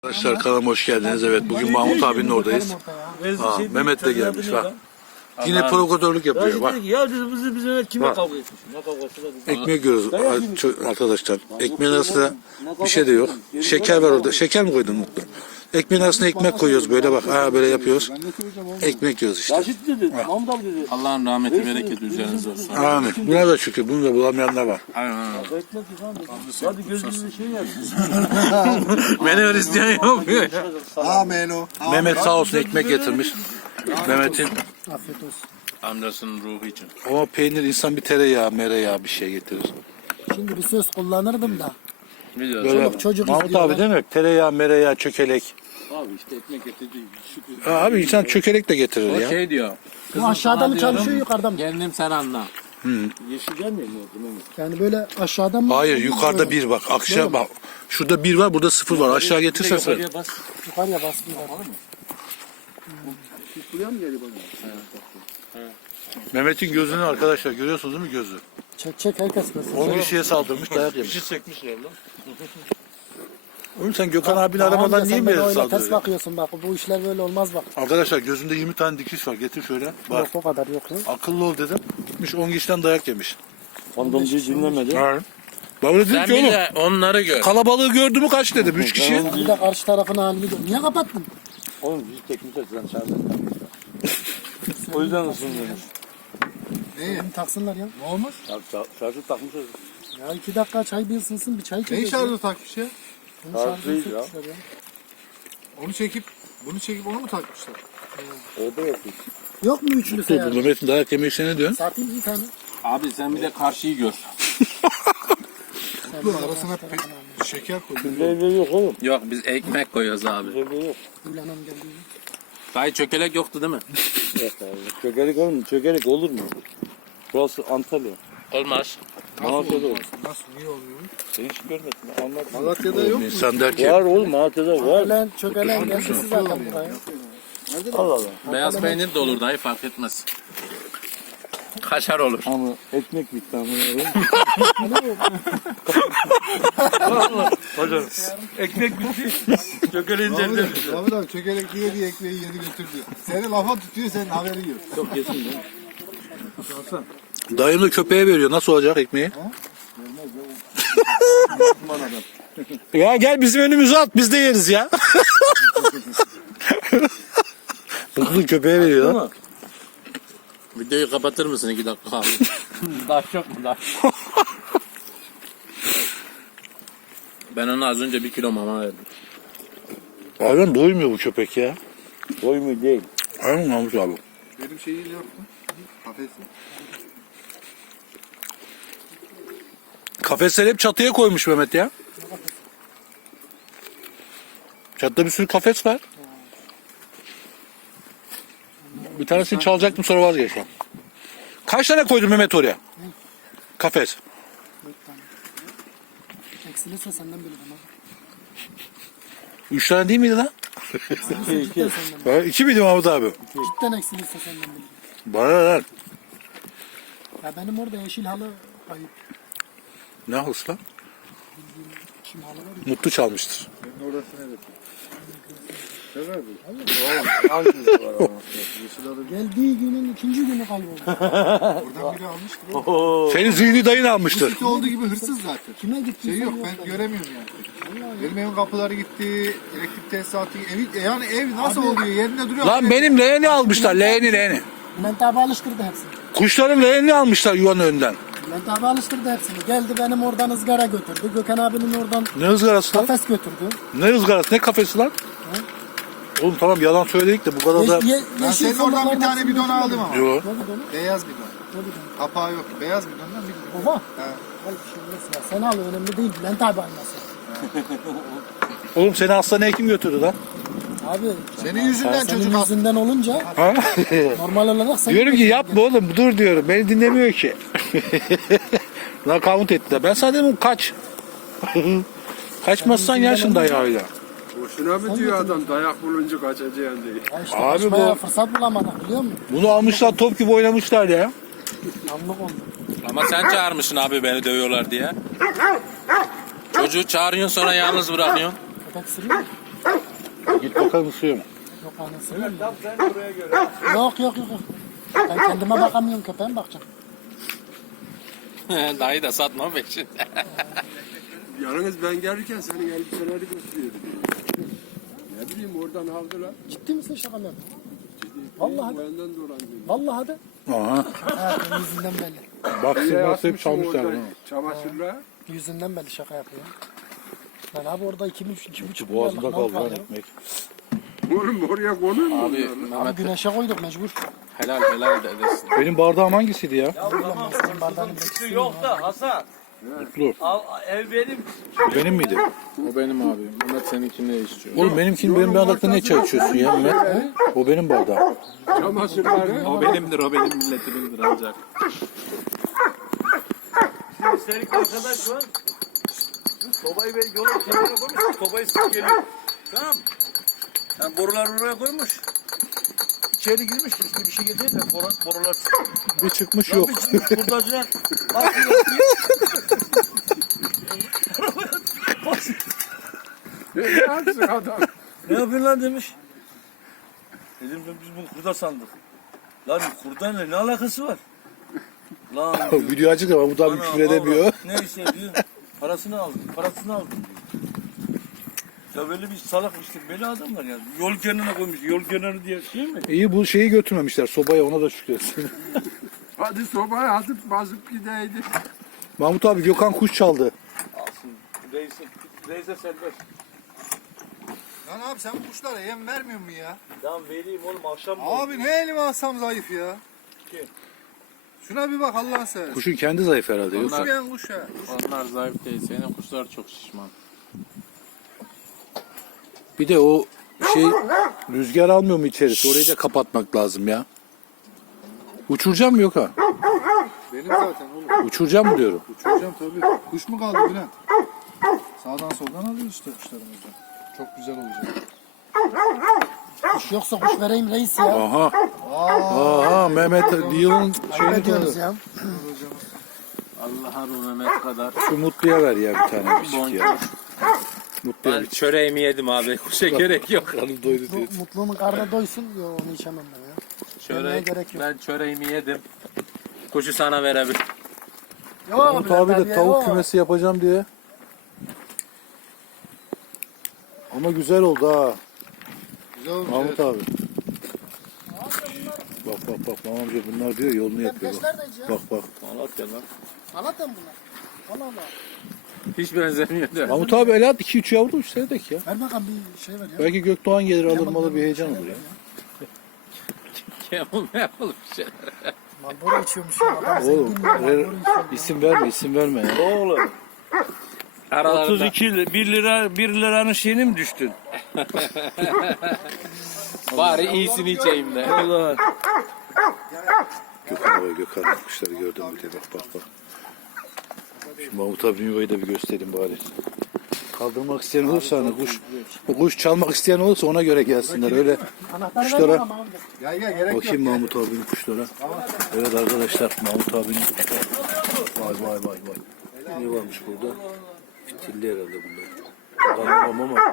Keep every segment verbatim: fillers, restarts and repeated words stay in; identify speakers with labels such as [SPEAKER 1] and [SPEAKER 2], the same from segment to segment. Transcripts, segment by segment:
[SPEAKER 1] Arkadaşlar kanalıma hoş geldiniz. Evet bugün Mahmut abinin oradayız. Ha, Mehmet de gelmiş bak. Yine provokatörlük yapıyor bak.
[SPEAKER 2] Ya dedi bizi bize kime kavga etmiş? Ne kavgası da bu?
[SPEAKER 1] Ekmek yiyoruz arkadaşlar. Ekmeğin arasında bir şey de yok. Şeker var orada. Şeker mi koydun Mutlu? Ekmeğin arasına ekmek koyuyoruz böyle bak. Ha böyle yapıyoruz. Ekmek yiyoruz işte.
[SPEAKER 2] Raşit dedi, Mahmut abi dedi.
[SPEAKER 3] Allah'ın rahmeti bereketi üzerinize olsun.
[SPEAKER 1] Amin. Buna da şükür. Bunu da bulamayanlar var.
[SPEAKER 3] Aynen.
[SPEAKER 2] Ekmek yıkan dedi. Hadi gözünüzü şey yap.
[SPEAKER 3] Beni Hristiyan yapmıyor.
[SPEAKER 4] Amen o.
[SPEAKER 1] Mehmet sağ olsun ekmek getirmiş. Mehmet'in
[SPEAKER 4] Afiyet olsun.
[SPEAKER 3] Amcasının ruhu için.
[SPEAKER 1] ama peynir insan bir tereyağı, mereyağı bir şey getirir.
[SPEAKER 4] Şimdi bir söz kullanırdım da.
[SPEAKER 3] Biliyorsun.
[SPEAKER 1] Böyle
[SPEAKER 4] Çoluk çocuk
[SPEAKER 1] Mahmut
[SPEAKER 4] izliyorlar.
[SPEAKER 1] abi değil mi? Tereyağı, mereyağı, çökelek.
[SPEAKER 3] Abi işte ekmek getirdi. Şükür.
[SPEAKER 1] Ha, abi insan çökelek de getirir
[SPEAKER 3] O
[SPEAKER 1] ya.
[SPEAKER 3] şey diyor.
[SPEAKER 4] Bu aşağıda mı çalışıyor yukarıda mı?
[SPEAKER 3] Kendim sen anla.
[SPEAKER 2] Yeşil gelmiyor mu? Mehmet?
[SPEAKER 4] Yani böyle aşağıdan mı?
[SPEAKER 1] Hayır yukarıda bir bak. Akşam bak. Şurada bir var, burada sıfır var. Aşağı getirsen sen.
[SPEAKER 3] Yukarıya bas.
[SPEAKER 4] Yukarıya basmıyor.
[SPEAKER 1] Mehmet'in gözünü arkadaşlar görüyorsunuz değil mi gözü?
[SPEAKER 4] Çek çek herkes görsün.
[SPEAKER 1] on kişiye saldırmış dayak yemiş.
[SPEAKER 3] Bir şey çekmişler lan.
[SPEAKER 1] Oğlum sen Gökhan abini
[SPEAKER 4] Tamam
[SPEAKER 1] aramadan
[SPEAKER 4] da
[SPEAKER 1] niye
[SPEAKER 4] sen
[SPEAKER 1] mi
[SPEAKER 4] bana öyle ters
[SPEAKER 1] saldırıyorsun?
[SPEAKER 4] bakıyorsun bak. Bu işler böyle olmaz bak.
[SPEAKER 1] Arkadaşlar gözünde yirmi tane dikiş var. Getir şöyle. Bak
[SPEAKER 4] Yok o kadar yok ya.
[SPEAKER 1] akıllı ol dedim. Gitmiş on kişiden dayak yemiş.
[SPEAKER 2] Fandomcuyu dinlemedi.
[SPEAKER 1] Evet. Ben öyle dedim
[SPEAKER 3] Sen
[SPEAKER 1] ki
[SPEAKER 3] bir
[SPEAKER 1] oğlum.
[SPEAKER 3] de onları gör.
[SPEAKER 1] Kalabalığı gördü mü kaç dedim. Üç kişi.
[SPEAKER 4] Bir de karşı tarafın halini gör. Niye kapattın?
[SPEAKER 2] Oğlum bizi teknik açıdan çağırdı. O yüzden ısınıyoruz.
[SPEAKER 4] Neyi? Taksınlar ya. Ne olmuş?
[SPEAKER 2] Şarjı takmışız.
[SPEAKER 4] Ya iki dakika çay bir ısınsın bir çay
[SPEAKER 5] Neyi
[SPEAKER 4] içeceğiz.
[SPEAKER 5] şarjı takmış ya?
[SPEAKER 4] Bunun
[SPEAKER 2] Şarj
[SPEAKER 4] şarjını
[SPEAKER 2] değil ya.
[SPEAKER 4] sökmüşler ya.
[SPEAKER 5] Onu çekip bunu çekip onu mu takmışlar?
[SPEAKER 2] Orada yapıyor.
[SPEAKER 4] Yok mu üçlü
[SPEAKER 1] Dur
[SPEAKER 4] seyahat?
[SPEAKER 1] bu Mehmet'in dayak yemeği ne diyorsun?
[SPEAKER 4] Satayım bir tane.
[SPEAKER 3] Abi sen bir de karşıyı gör.
[SPEAKER 5] Bu arasına pe- şeker koydum.
[SPEAKER 2] Levye yok oğlum.
[SPEAKER 3] Yok biz ekmek koyuyoruz abi.
[SPEAKER 2] Levye yok.
[SPEAKER 4] Gül Hanım geldi.
[SPEAKER 3] Dayı çökelek yoktu değil mi?
[SPEAKER 2] Yok abi. Çökelik olur mu? Çökelik olur mu? Burası Antalya.
[SPEAKER 3] Olmaz.
[SPEAKER 2] Malatya'da olur.
[SPEAKER 5] Nasıl niye olmuyor?
[SPEAKER 2] Sen hiç görmedin. Anlat.
[SPEAKER 5] Malatya'da yok mu?
[SPEAKER 1] İnsan der ki
[SPEAKER 2] Var oğlum Malatya'da var.
[SPEAKER 4] Ölen çökelen kendisi zaten buraya.
[SPEAKER 2] Allah Allah.
[SPEAKER 3] Beyaz peynir de olur dayı fark etmez. Kaşar olur.
[SPEAKER 2] Ama ekmek bitti ama. Hocam ekmek bitti. Çökeleğin
[SPEAKER 5] Mahmut
[SPEAKER 2] cebinde.
[SPEAKER 5] abi, Mahmut abi çökelek diye diye ekmeği yedi götürdü. Seni lafa tutuyor senin haberin yok.
[SPEAKER 2] Çok yesin ya.
[SPEAKER 1] dayım da köpeğe veriyor. Nasıl olacak ekmeği? Ya gel bizim önümüze at biz de yeriz ya. Bunu köpeğe veriyor lan.
[SPEAKER 3] Videoyu kapatır mısın iki dakika abi? Daş yok mu daş? Ben ona az önce bir kilo mama verdim.
[SPEAKER 1] Hayvan doymuyor bu köpek ya.
[SPEAKER 2] Boy mu değil.
[SPEAKER 1] Hayvan Mahmut abi.
[SPEAKER 5] Benim şeyi ne yaptın? Kafesi.
[SPEAKER 1] Kafesleri hep çatıya koymuş Mehmet ya. Çatıda bir sürü kafes var. Bir tanesini çalacaktım sonra vazgeçtim. Kaç tane koydun Mehmet oraya? Kafes.
[SPEAKER 4] Eksilirse senden bilirim ha.
[SPEAKER 1] Üç tane değil miydi lan?
[SPEAKER 4] Cidden senden.
[SPEAKER 1] Ha, İki miydi Mahmut abi?
[SPEAKER 4] Cidden eksilirse senden bilirim.
[SPEAKER 1] Bana ne lan?
[SPEAKER 4] Ya benim orada yeşil halı kayıp.
[SPEAKER 1] Ne halısı lan?
[SPEAKER 4] Kim halı var ya.
[SPEAKER 1] Mutlu çalmıştır.
[SPEAKER 5] Senin orası neresi?
[SPEAKER 4] Geldiği günün ikinci günü kayboldu.
[SPEAKER 5] Oradan biri almıştır.
[SPEAKER 1] Senin zihni dayın almıştır.
[SPEAKER 5] Üstü olduğu gibi hırsız zaten.
[SPEAKER 4] Kime gitti?
[SPEAKER 5] Şey yok ben göremiyorum yani. Benim evin kapıları gitti, elektrik tesisatı, evi, yani ev nasıl oluyor yerinde duruyor.
[SPEAKER 1] Lan benim leğeni almışlar. Leğeni leğeni.
[SPEAKER 4] Bülent abi alıştırdı hepsini.
[SPEAKER 1] Kuşların leğenini almışlar yuvanın önünden.
[SPEAKER 4] Bülent abi alıştırdı hepsini. Geldi benim oradan ızgara götürdü. Gökhan abinin oradan
[SPEAKER 1] Ne ızgarası lan?
[SPEAKER 4] kafes götürdü.
[SPEAKER 1] Ne ızgarası? Ne kafesi lan? Oğlum tamam yalan söyledik de bu kadar da...
[SPEAKER 4] Ye, ye,
[SPEAKER 5] Ben
[SPEAKER 4] yeşil
[SPEAKER 5] senin oradan bir
[SPEAKER 4] fırınların
[SPEAKER 5] tane
[SPEAKER 4] hepsini
[SPEAKER 5] bidon
[SPEAKER 4] götürdü.
[SPEAKER 5] aldım ama.
[SPEAKER 1] Yo.
[SPEAKER 4] Ne bidonu?
[SPEAKER 5] Beyaz bidon.
[SPEAKER 4] Ne bidonu?
[SPEAKER 5] Kapağı yok. Beyaz bidondan bir bidon.
[SPEAKER 4] Oha.
[SPEAKER 5] Ha.
[SPEAKER 4] Al şimdi ya. Sen al önemli değil. Bülent abi almasın.
[SPEAKER 1] Oğlum seni hastaneye kim götürdü lan?
[SPEAKER 4] Abi
[SPEAKER 5] Senin yüzünden
[SPEAKER 4] senin
[SPEAKER 5] çocuk hasta.
[SPEAKER 4] yüzünden olunca
[SPEAKER 1] Ha?
[SPEAKER 4] normal olarak sen...
[SPEAKER 1] Diyorum ki yapma oğlum dur diyorum. Beni dinlemiyor ki. Lan kavut ettiler. Ben sana dedim kaç. Kaçmazsan yersin dayağıyla.
[SPEAKER 6] Boşuna mı diyor adam dayak bulunca kaçacaksın diye.
[SPEAKER 4] Ya işte
[SPEAKER 1] Abi
[SPEAKER 4] Abi
[SPEAKER 1] bu-
[SPEAKER 4] fırsat bulamadık biliyor musun?
[SPEAKER 1] Bunu almışlar top gibi oynamışlar ya.
[SPEAKER 4] Anlık oldu.
[SPEAKER 3] Ama sen çağırmışsın abi beni dövüyorlar diye. Çocuğu çağırıyorsun sonra yalnız bırakıyorsun.
[SPEAKER 4] Köpek sürüyor mu?
[SPEAKER 1] Git bakalım suya mı?
[SPEAKER 4] Yok anasını mı? Yok yok yok. yok. Ben kendime bakamıyorum, köpeğe bakacağım.
[SPEAKER 3] Dayı da satma peşinde.
[SPEAKER 6] Yalnız ben gelirken senin elbiseleri gösteriyordu. Ne bileyim oradan aldılar.
[SPEAKER 4] Ciddi misin, şaka mı yapıyorsun?
[SPEAKER 6] Vallahi
[SPEAKER 4] Vallahi de.
[SPEAKER 6] benden dolandı.
[SPEAKER 4] Vallahi de.
[SPEAKER 1] Aha.
[SPEAKER 4] Ha, yüzünden belli.
[SPEAKER 1] Bak
[SPEAKER 6] Niye
[SPEAKER 1] sırması hep
[SPEAKER 6] asmışım
[SPEAKER 1] çalmışlar.
[SPEAKER 6] orada
[SPEAKER 1] ha.
[SPEAKER 6] çamaşırla?
[SPEAKER 4] Yüzünden belli, şaka yapıyor. Ben abi orada iki, üç, iki buçuk
[SPEAKER 1] Boğazında
[SPEAKER 4] milyarlık
[SPEAKER 1] kaldı
[SPEAKER 4] mal
[SPEAKER 1] lan
[SPEAKER 4] var ya.
[SPEAKER 1] ekmek.
[SPEAKER 6] Oğlum oraya konur mu
[SPEAKER 3] Abi
[SPEAKER 6] onlar?
[SPEAKER 4] Abi
[SPEAKER 3] Mehmet
[SPEAKER 4] güneşe koyduk mecbur.
[SPEAKER 3] helal helal de edesin.
[SPEAKER 1] Benim bardağım hangisiydi ya?
[SPEAKER 4] Tamam. Senin bardağını
[SPEAKER 2] Şu yok da Hasan.
[SPEAKER 1] Mutlu.
[SPEAKER 2] Al, ev benim.
[SPEAKER 1] Benim miydi?
[SPEAKER 3] O benim abi. Mehmet seninkini istiyor.
[SPEAKER 1] Oğlum benimkinin benim bardakta ne çay içiyorsun ya Mehmet? O benim bardağım.
[SPEAKER 6] Çamaşırları.
[SPEAKER 3] O benimdir, o benim milletimindir ancak.
[SPEAKER 2] Şimdi senin arkadaş var. Sobayı ve yolun kenarına koymuş. Sobayı sık geliyor. Tamam. Yani borular oraya koymuş. İçeri girmiş. İşte bir şey getirip de boru, borular çıkıyor.
[SPEAKER 1] Bir çıkmış
[SPEAKER 2] Lan
[SPEAKER 1] yok.
[SPEAKER 2] bir çıkmış kurdacına. Bakıyor.
[SPEAKER 6] Ne yapsın adam?
[SPEAKER 2] Ne yapıyorsun lan demiş. Dedim ben biz bunu kurda sandık. Lan kurdayla ne alakası var? Lan diyor,
[SPEAKER 1] Video açık ama bu tabii
[SPEAKER 2] ana,
[SPEAKER 1] küfür edemiyor.
[SPEAKER 2] baba, neyse diyor. Parasını aldım. Parasını aldım diyor. Ya böyle bir salak işte böyle adamlar ya. Yol kenarına koymuş. Yol kenarı diye şey mi?
[SPEAKER 1] İyi bu şeyi götürmemişler sobaya, ona da şükretsin.
[SPEAKER 6] Hadi sobaya atıp basıp gideydi.
[SPEAKER 1] Mahmut abi Gökhan kuş çaldı.
[SPEAKER 2] Alsın. Reise, reise serbest.
[SPEAKER 5] Lan abi sen bu kuşlara yem vermiyor mu ya?
[SPEAKER 2] Tamam vereyim oğlum akşam mı?
[SPEAKER 5] Abi ne elime alsam zayıf ya.
[SPEAKER 2] Kim?
[SPEAKER 5] Şuna bir bak Allah'ın seversen.
[SPEAKER 1] Kuşun kendi zayıf herhalde yoksa.
[SPEAKER 5] Kuş yiyen kuş ya.
[SPEAKER 3] Onlar zayıf değil. Senin kuşlar çok şişman.
[SPEAKER 1] Bir de o şey rüzgar almıyor mu içerisi? Orayı da kapatmak lazım ya. Uçuracağım mı Gökhan?
[SPEAKER 5] Benim zaten oğlum.
[SPEAKER 1] Uçuracağım mı diyorum.
[SPEAKER 5] Uçuracağım tabii. Kuş mu kaldı Bülent? Sağdan soldan alıyoruz işte kuşlarımızdan. Çok güzel olacak.
[SPEAKER 4] Kuş yoksa kuş vereyim reis ya.
[SPEAKER 1] Aha. Aha Mehmet yılın
[SPEAKER 4] Ne
[SPEAKER 1] şeyini
[SPEAKER 4] diyoruz
[SPEAKER 1] koydu.
[SPEAKER 4] ya?
[SPEAKER 3] Allah'a ruh Mehmet kadar.
[SPEAKER 1] Şu Mutlu'ya ver ya bir tane bir çift
[SPEAKER 3] Boncuk.
[SPEAKER 1] ya. Mutlu'ya
[SPEAKER 3] Ben
[SPEAKER 1] bir çift.
[SPEAKER 3] çöreğimi yedim abi. Kuşa gerek yok.
[SPEAKER 1] Karnım doydu diyor.
[SPEAKER 4] Bu Mutlu'nun karnı doysun. Yok onu içemem ben ya. Yemeye
[SPEAKER 3] Çörek,
[SPEAKER 4] gerek yok.
[SPEAKER 3] ben çöreğimi yedim. Kuşu sana verebilir.
[SPEAKER 4] Yok
[SPEAKER 1] Mahmut abi
[SPEAKER 4] Bülent
[SPEAKER 1] de
[SPEAKER 4] ya,
[SPEAKER 1] tavuk
[SPEAKER 4] yok.
[SPEAKER 1] kümesi yapacağım diye. Ama güzel oldu ha.
[SPEAKER 5] Güzel olmuş.
[SPEAKER 1] Mahmut abi. Bak bak bak Mahmut amca bunlar diyor yolunu yapıyor. Bak
[SPEAKER 4] Gençler de ya.
[SPEAKER 1] bak. bak.
[SPEAKER 3] Malatya lan.
[SPEAKER 4] Anlat lan bunlar. Allah Allah.
[SPEAKER 3] Hiç benzemiyor da.
[SPEAKER 1] Mahmut abi el at iki üç yavru uçsaydık ya.
[SPEAKER 4] Ver bakalım bir şey ver ya.
[SPEAKER 1] Belki Gökdoğan gelir alır malı bir heyecan olur ya.
[SPEAKER 3] Kemal ne yapalım bir şey.
[SPEAKER 4] Marlboro içiyormuş ya. Adam
[SPEAKER 1] Oğlum
[SPEAKER 4] zengin ya,
[SPEAKER 1] ver,
[SPEAKER 4] Marlboro içiyor.
[SPEAKER 1] isim verme isim verme ya.
[SPEAKER 2] Oğlum.
[SPEAKER 3] Aralarında.
[SPEAKER 2] otuz iki lira, bir lira, bir liranın şeyine mi düştün?
[SPEAKER 3] Bari iyisini içeyim de.
[SPEAKER 2] Allah.
[SPEAKER 1] Gökhan abi Gökhan kuşları gördün mü diye bak bak bak. Şu Mahmut abi yuvayı da bir göstereyim bari. Kaldırmak isteyen olursa hani kuş, o kuş çalmak isteyen olursa ona göre gelsinler öyle.
[SPEAKER 4] Anahtarı ver
[SPEAKER 1] Kuşlara-
[SPEAKER 4] bakalım abi.
[SPEAKER 5] Gel gel gerek yok.
[SPEAKER 1] Bakayım Mahmut abinin kuşlara. Evet arkadaşlar Mahmut abinin kuşları. Vay vay vay vay. Ne varmış burada? Fitilli herhalde bunlar. Anlamam ama.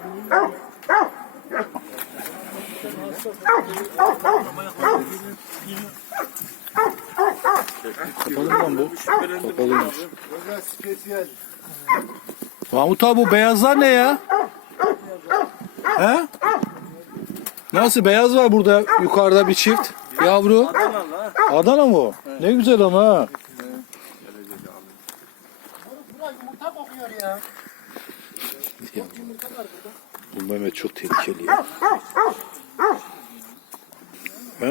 [SPEAKER 1] Kapalı mı lan bu? Kapalıymış.
[SPEAKER 5] Özel spesiyel.
[SPEAKER 1] Mahmut abi bu beyazlar ne ya? He? Nasıl beyaz var burada yukarıda bir çift yavru? Adana mı o? Ne güzel ama ha.
[SPEAKER 4] Bura yumurta kokuyor ya.
[SPEAKER 1] Bu Mehmet çok tehlikeli ya. He?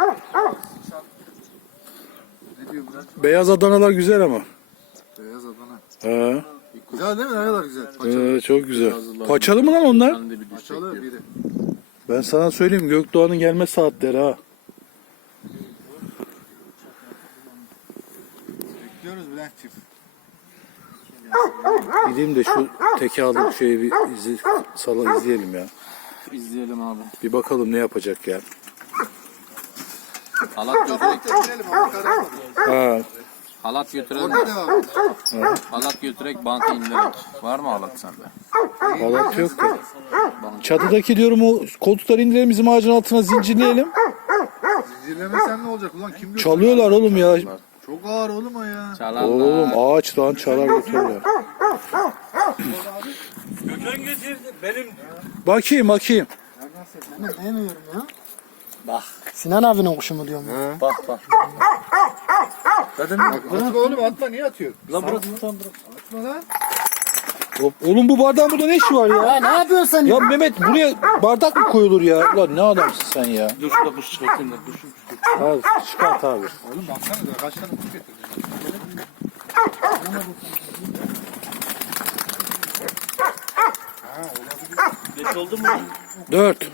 [SPEAKER 1] Beyaz Adanalar güzel ama.
[SPEAKER 5] Beyaz Adana.
[SPEAKER 1] He.
[SPEAKER 5] Güzel değil mi? Ne kadar güzel. Paçalı.
[SPEAKER 1] Ee, çok güzel. Paçalı mı lan onlar?
[SPEAKER 3] Ben de bir düşecek
[SPEAKER 5] Paçalı
[SPEAKER 3] diyor.
[SPEAKER 5] biri.
[SPEAKER 1] Ben sana söyleyeyim Gökdoğan'ın gelme saatleri ha.
[SPEAKER 5] Bekliyoruz Bülent'ciğim.
[SPEAKER 1] Gideyim de şu teke aldık şeyi bir izi, sala izleyelim ya.
[SPEAKER 3] İzleyelim abi.
[SPEAKER 1] Bir bakalım ne yapacak ya.
[SPEAKER 3] Halat götürek.
[SPEAKER 5] Girelim abi karaya bak.
[SPEAKER 1] Ha.
[SPEAKER 3] Halat götürek,
[SPEAKER 5] Orada devam.
[SPEAKER 3] halat götürek bantı indirek. Var mı halat sende?
[SPEAKER 1] Halat yok da. Çatıdaki diyorum o koltukları indirelim bizim ağacın altına zincirleyelim.
[SPEAKER 5] Zincirlemesen ne olacak ulan kim götürür?
[SPEAKER 1] Çalıyorlar oğlum ya.
[SPEAKER 5] Çok ağır oğlum o ya.
[SPEAKER 3] Çalarlar.
[SPEAKER 1] Oğlum ağaçtan çalar götürürler.
[SPEAKER 2] Gökhan getirdi. Benim diyor.
[SPEAKER 1] Bakayım bakayım.
[SPEAKER 4] Ben demiyorum ya.
[SPEAKER 2] Bak.
[SPEAKER 4] Sinan abinin kuşu mu diyorum ya.
[SPEAKER 2] Bak bak. Zaten
[SPEAKER 5] Atma oğlum atma niye atıyorsun?
[SPEAKER 2] lan burası
[SPEAKER 5] Atma lan.
[SPEAKER 1] Hop, oğlum bu bardağın burada ne işi var ya?
[SPEAKER 4] Ya ne yapıyorsun sen?
[SPEAKER 1] Ya Mehmet buraya bardak mı koyulur ya? Ulan ne adamsın sen ya?
[SPEAKER 2] dur şurada kuş çıkartayım da kuş.
[SPEAKER 1] Abi çıkart abi.
[SPEAKER 5] Oğlum baksana da kaç tane kuş getirdin?
[SPEAKER 2] Beş oldu mu?
[SPEAKER 1] Dört.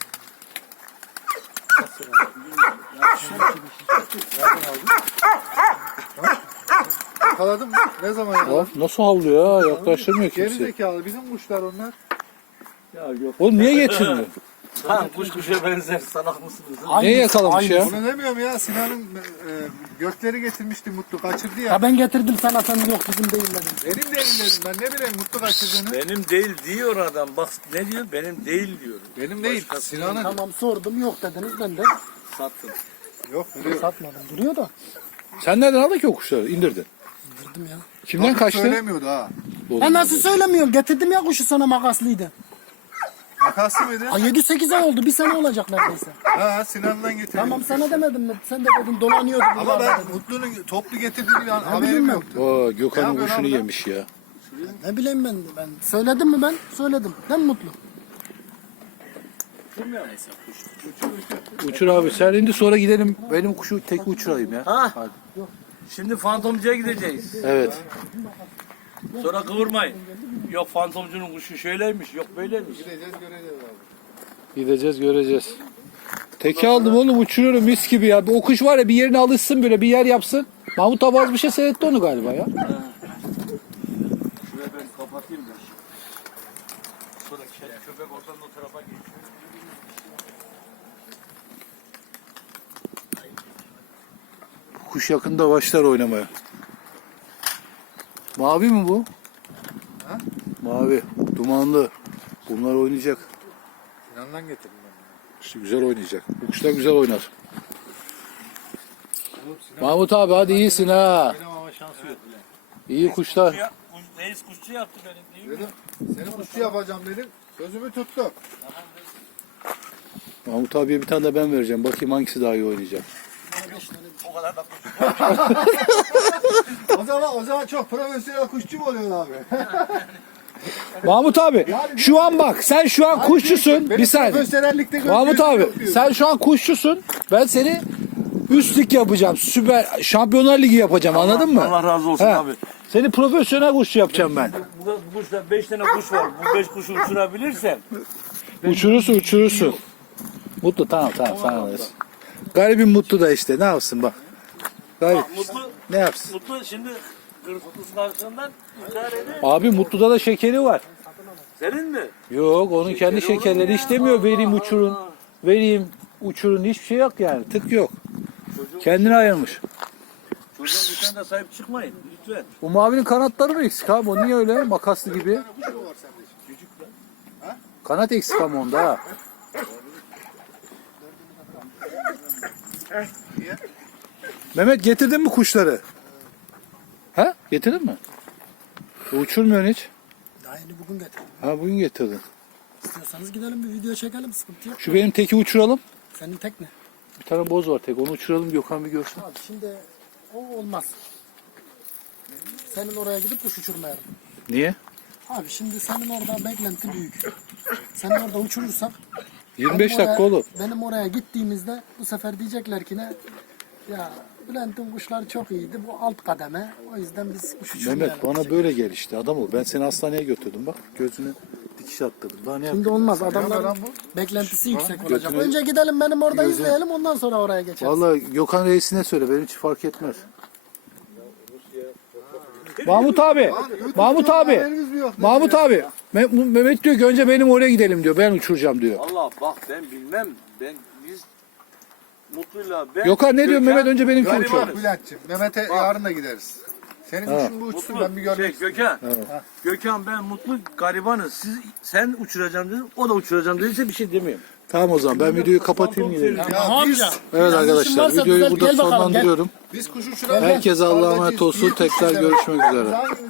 [SPEAKER 5] Yakaladın mı? Ne zaman yakaladın?
[SPEAKER 1] Of, nasıl havlıyor ya? Yaklaştırmıyor
[SPEAKER 5] Geri
[SPEAKER 1] kimse.
[SPEAKER 5] zekalı bizim kuşlar onlar.
[SPEAKER 2] Ya yok.
[SPEAKER 1] Oğlum niye getirmiyor?
[SPEAKER 2] Lan kuş kuşa benzer. Salak mısınız?
[SPEAKER 1] Niye yakalamış ya?
[SPEAKER 5] Onu demiyorum ya Sinan'ın e, gökleri getirmişti Mutlu kaçırdı ya.
[SPEAKER 4] Ya ben getirdim sana sen yok bizim değil dedim.
[SPEAKER 5] Benim değil dedim ben ne bileyim Mutlu kaçırdığını.
[SPEAKER 2] Benim değil diyor adam. Bak ne diyor? Benim değil diyor.
[SPEAKER 5] Benim değil Sinan'ın.
[SPEAKER 4] Tamam sordum yok dediniz ben de
[SPEAKER 2] Sattım.
[SPEAKER 5] Yok duruyor.
[SPEAKER 4] satmadım. Duruyor da.
[SPEAKER 1] Sen nereden aldın ki o kuşları? İndirdin.
[SPEAKER 4] Girdim ya.
[SPEAKER 1] Kimden
[SPEAKER 5] Nasıl
[SPEAKER 1] kaçtı?
[SPEAKER 5] Söylemiyordu ha.
[SPEAKER 4] Ben nasıl söylemiyorum? Getirdim ya kuşu sana makaslıydı.
[SPEAKER 5] Makaslı mıydı?
[SPEAKER 4] Ha yedi sekiz ay oldu. Bir sene olacak neredeyse.
[SPEAKER 5] Ha Sinan'dan getirdim.
[SPEAKER 4] Tamam sana demedim mi? Sen de dedin dolanıyordu.
[SPEAKER 5] Ama
[SPEAKER 4] buralarda
[SPEAKER 5] ben
[SPEAKER 4] dedin.
[SPEAKER 5] Mutlu'nun toplu getirdiğini bir an
[SPEAKER 4] bileyim
[SPEAKER 5] haberim
[SPEAKER 4] ben.
[SPEAKER 5] yoktu.
[SPEAKER 1] Oo, Gökhan'ın
[SPEAKER 5] Ne
[SPEAKER 1] kuşunu
[SPEAKER 5] yapıyorsun
[SPEAKER 1] yemiş ya.
[SPEAKER 4] Ne bileyim ben de. Ben söyledim mi ben? Söyledim. Değil mi Mutlu?
[SPEAKER 1] Uçur abi sen indi sonra gidelim. Benim kuşu tek uçurayım ya.
[SPEAKER 2] Ha?
[SPEAKER 1] Hadi.
[SPEAKER 2] Şimdi fantomcuya gideceğiz.
[SPEAKER 1] Evet.
[SPEAKER 2] Sonra kıvırmayın. Yok fantomcunun kuşu şöyleymiş, yok böyleymiş.
[SPEAKER 5] Gideceğiz göreceğiz abi.
[SPEAKER 1] Gideceğiz göreceğiz. Teki aldım oğlum uçuruyorum mis gibi ya. O kuş var ya bir yerine alışsın böyle bir yer yapsın. Mahmut abi az bir şey seyretti onu galiba ya.
[SPEAKER 2] Şuraya ben kapatayım da. Sonra ke- köpek oradan o tarafa geçiyor.
[SPEAKER 1] Kuş yakında başlar oynamaya. Mavi mi bu?
[SPEAKER 5] Ha?
[SPEAKER 1] Mavi. Dumanlı. Bunlar oynayacak.
[SPEAKER 5] Sinan'dan getirdim ben.
[SPEAKER 1] İşte güzel oynayacak. Bu kuşlar güzel oynar. Mahmut abi hadi iyisin ha.
[SPEAKER 5] Oynamama şansı yok.
[SPEAKER 1] İyi kuşlar.
[SPEAKER 2] Ya, kuş, reis kuşçu yaptı benim değil mi?
[SPEAKER 5] Dedim seni kuşçu yapacağım dedim. Sözümü tuttu.
[SPEAKER 1] Mahmut abiye bir tane de ben vereceğim. Bakayım hangisi daha iyi oynayacak.
[SPEAKER 2] O kadar da kuş.
[SPEAKER 5] O zaman o zaman çok profesyonel kuşçu mu oluyorsun abi?
[SPEAKER 1] Mahmut abi şu an bak sen şu an kuşçusun.
[SPEAKER 5] Benim
[SPEAKER 1] Bir saniye.
[SPEAKER 5] profesyonellikte gözüm
[SPEAKER 1] Mahmut abi
[SPEAKER 5] yok diyor.
[SPEAKER 1] sen şu an kuşçusun. Ben seni üst lig yapacağım. Süper Şampiyonlar Ligi yapacağım anladın mı?
[SPEAKER 2] Allah razı olsun
[SPEAKER 1] He.
[SPEAKER 2] abi.
[SPEAKER 1] Seni profesyonel kuşçu yapacağım ben.
[SPEAKER 2] Bu, bu kuşta beş tane kuş var. Bu beş kuşu uçurabilirsem.
[SPEAKER 1] Uçurursun uçurursun. Mutlu tamam tamam sana versin. Garibim mutlu da işte ne yapsın bak. Garip
[SPEAKER 2] Bak, Mutlu,
[SPEAKER 1] ne yapsın.
[SPEAKER 2] Mutlu şimdi kıskançlığından intihar ediyor.
[SPEAKER 1] Abi Mutlu'da da şekeri var.
[SPEAKER 2] Senin mi?
[SPEAKER 1] Yok onun kendi şekerleri istemiyor. Vereyim uçurun. Vereyim uçurun hiçbir şey yok yani. Tık yok. Kendine ayırmış.
[SPEAKER 2] Çocuğun lütfen de sahip çıkmayın. Lütfen.
[SPEAKER 1] Bu mavinin kanatları mı eksik abi? O niye öyle makaslı gibi? Kanat eksik ama onda ha. Mehmet getirdin mi kuşları? Ha? Getirdin mi? Uçurmuyorsun hiç.
[SPEAKER 4] Daha yeni bugün getirdim.
[SPEAKER 1] Ha bugün getirdin.
[SPEAKER 4] İstiyorsanız gidelim bir video çekelim sıkıntı yok.
[SPEAKER 1] Şu benim teki uçuralım.
[SPEAKER 4] Senin tek ne?
[SPEAKER 1] Bir tane boz var tek. Onu uçuralım Gökhan bir görsün.
[SPEAKER 4] Abi şimdi o olmaz. Senin oraya gidip kuş uçurmayalım.
[SPEAKER 1] Niye?
[SPEAKER 4] Abi şimdi senin orada beklenti büyük. Sen orada uçurursak
[SPEAKER 1] yirmi beş
[SPEAKER 4] benim
[SPEAKER 1] dakika
[SPEAKER 4] oraya-
[SPEAKER 1] oğlum.
[SPEAKER 4] Benim oraya gittiğimizde bu sefer diyecekler ki ne? Ya Bülent'in kuşları çok iyiydi. Bu alt kademe. O yüzden biz kuş uçurmayalım.
[SPEAKER 1] Mehmet bana böyle gel işte adam ol. Ben seni hastaneye götürdüm bak. Gözüne dikiş attırdım. Daha ne yapayım?
[SPEAKER 4] Şimdi olmaz.
[SPEAKER 5] lan
[SPEAKER 4] Adamların
[SPEAKER 5] bu.
[SPEAKER 4] beklentisi yüksek olacak.
[SPEAKER 1] Götüne-
[SPEAKER 4] Önce gidelim benim orada izleyelim ondan sonra oraya geçeriz.
[SPEAKER 1] Vallahi Gökhan Reis'ine söyle benim için fark etmez. Mahmut abi. Mahmut abi.
[SPEAKER 5] Haberimiz mi yok?
[SPEAKER 1] Mahmut abi. Me- Mehmet diyor ki önce benim oraya gidelim diyor. Ben uçuracağım diyor.
[SPEAKER 2] Allah bak ben bilmem. Ben biz Mutluyla ben.
[SPEAKER 1] Gökhan ne diyor
[SPEAKER 2] Gökhan,
[SPEAKER 1] Mehmet? Önce benimki
[SPEAKER 2] garibanız.
[SPEAKER 1] uçuyor.
[SPEAKER 5] Bak Bülent'ciğim, Mehmet'e yarın da gideriz. Senin kuşun bu uçsun,
[SPEAKER 2] Mutlu,
[SPEAKER 5] ben bir görmek
[SPEAKER 2] şey,
[SPEAKER 5] istiyorum.
[SPEAKER 2] Gökhan. Gökhan ben mutlu garibanız. Siz sen uçuracaksın dedin. O da uçuracağım dediyse bir şey demiyorum.
[SPEAKER 1] Tamam o zaman ben videoyu kapatayım gidelim.
[SPEAKER 5] Ya biz,
[SPEAKER 4] Amca.
[SPEAKER 1] Evet
[SPEAKER 4] işin
[SPEAKER 1] arkadaşlar
[SPEAKER 4] varsa
[SPEAKER 1] videoyu
[SPEAKER 4] düzelt,
[SPEAKER 1] burada
[SPEAKER 4] gel bakalım, gel.
[SPEAKER 1] sonlandırıyorum.
[SPEAKER 5] biz kuş uçuran
[SPEAKER 1] Herkese Allah'a emanet olsun. Tekrar görüşmek üzere.
[SPEAKER 5] üzere.